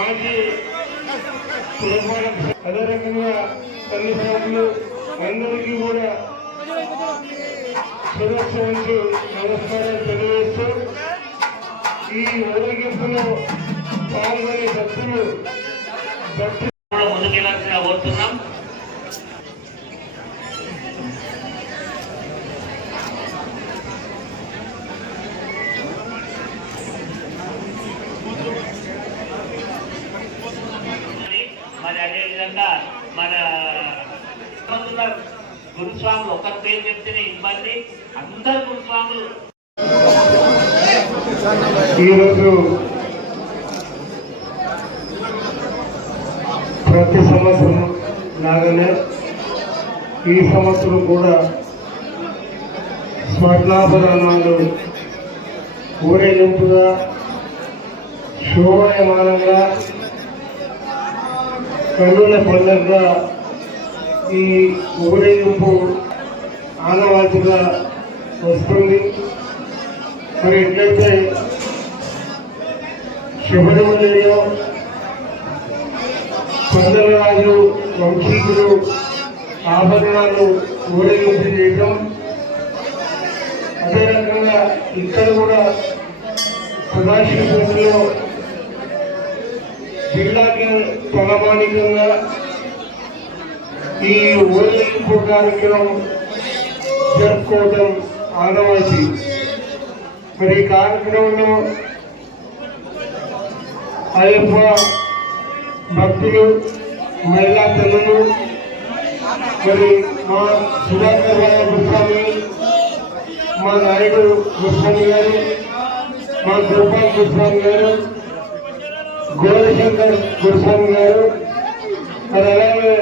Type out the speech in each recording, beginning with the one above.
మాజీ పురపాలక అదే రకంగా తల్లిదండ్రులు అందరికీ కూడా సురక్ష వంచు నమస్కారాలు తెలియజేస్తూ ఈ ఊరేగింపులో పాల్గొనే భక్తులు ముందుకెళ్లాల్సిన కోరుతున్నాం. మరి అదేవిధంగా మన గురుస్వాములు ఒకరి పేరు చెప్తేనే ఇబ్బంది, అందరు గురుస్వాములు ఈరోజు ప్రతి సంవత్సరం లాగానే ఈ సంవత్సరం కూడా స్వర్ణాభరణాలు ఊరేగింపుగా శోభయమానంగా కన్నుల పండుగగా ఈ ఊరేగింపు ఆనవాయితీగా వస్తుంది. మరి ఎట్లయితే శబరిమలలో కొండలరాజు వంశీకులు ఆభరణాలు ఊరేగింపు చేయటం, అదే రకంగా ఇక్కడ కూడా సదాశివపేటలో జిల్లాకి తలమానికంగా ఈ ఊరేగింపు కార్యక్రమం జరుపుకోవడం ఆనవాయితీ. మరి ఈ కార్యక్రమంలో అయ్యప్ప భక్తులు, మహిళా తల్లులు, మరి మా సుధాకర్ రావు గురుస్వామి, మా నాయుడు గురుస్వామి గారు, మా గోపాల్ గురుస్వామి గారు, గోరశంకర్ గురుస్వామి గారు, మరి అలాగే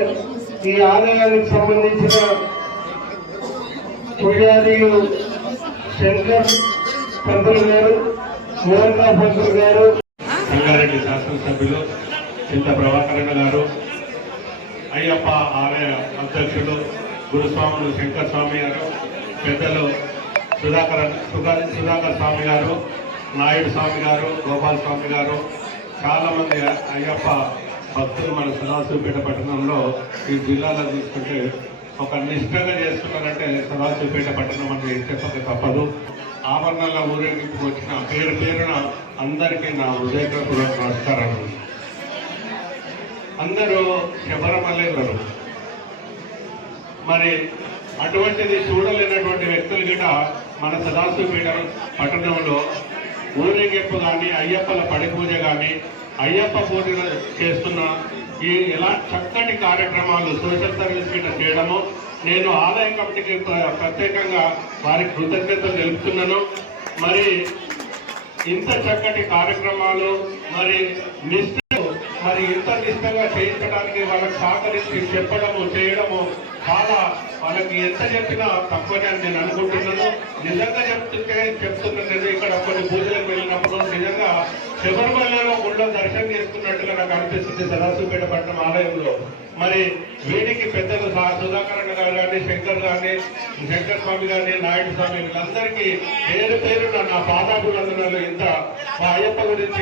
ఈ ఆలయానికి సంబంధించిన పూజారీలు శంకర్ పంతులు గారు, మోహన్ రావు పంతులు గారు, సంగారెడ్డి శాసనసభ్యులు చింత ప్రభాకరణ గారు, అయ్యప్ప ఆలయ అధ్యక్షుడు గురుస్వాములు శంకర్ స్వామి గారు, పెద్దలు సుధాకర్ స్వామి గారు, నాయుడు స్వామి గారు, గోపాల్ స్వామి గారు, చాలా మంది అయ్యప్ప భక్తులు మన సదాశివపేట పట్టణంలో ఈ జిల్లాలో చూసుకుంటే ఒక నిష్ఠగా చేస్తున్నారంటే సదాశివపేట పట్టణం అంటే చెప్పక తప్పదు. ఆభరణాల ఊరేగింపుకు వచ్చిన పేరు పేరున అందరికీ నా హృదయపూర్వక నమస్కారాలు. అందరూ శబరిమలైనరు. మరి అటువంటిది చూడలేనటువంటి వ్యక్తులు కూడా మన సదాశివపేట పట్టణంలో ఊరేగింపు కానీ, అయ్యప్పల పడి పూజ కానీ, అయ్యప్ప పూజలు చేస్తున్న ఈ ఎలా చక్కటి కార్యక్రమాలు సోషల్ సర్వీస్ కింద చేయడము నేను ఆదాయ కమిటీకి ప్రత్యేకంగా వారికి కృతజ్ఞతలు తెలుపుతున్నాను. మరి ఇంత చక్కటి కార్యక్రమాలు మరి మరి ఇంత నిష్టంగా చేయించడానికి వాళ్ళకి సహకరించి చెప్పడము చేయడము చాలా వాళ్ళకి ఎంత చెప్పినా తక్కువనే అని నేను అనుకుంటున్నాను. నిజంగా చెప్తున్నాను. ఇక్కడ కొన్ని పూజలకు వెళ్ళినప్పుడు నిజంగా శబరిమలలో గుళ్ళో దర్శనం చేసుకున్నట్టుగా నాకు అనిపిస్తుంది సదాశివపేట పట్టణం ఆలయంలో. మరి వీరికి పెద్దలు సుధాకరణ గారు కానీ, శంకర్ స్వామి గారిని, నాయుడు స్వామి వీళ్ళందరికీ పేరు పేరున నా పాదాభివందనలు. ఇంత మా అయ్యప్ప గురించి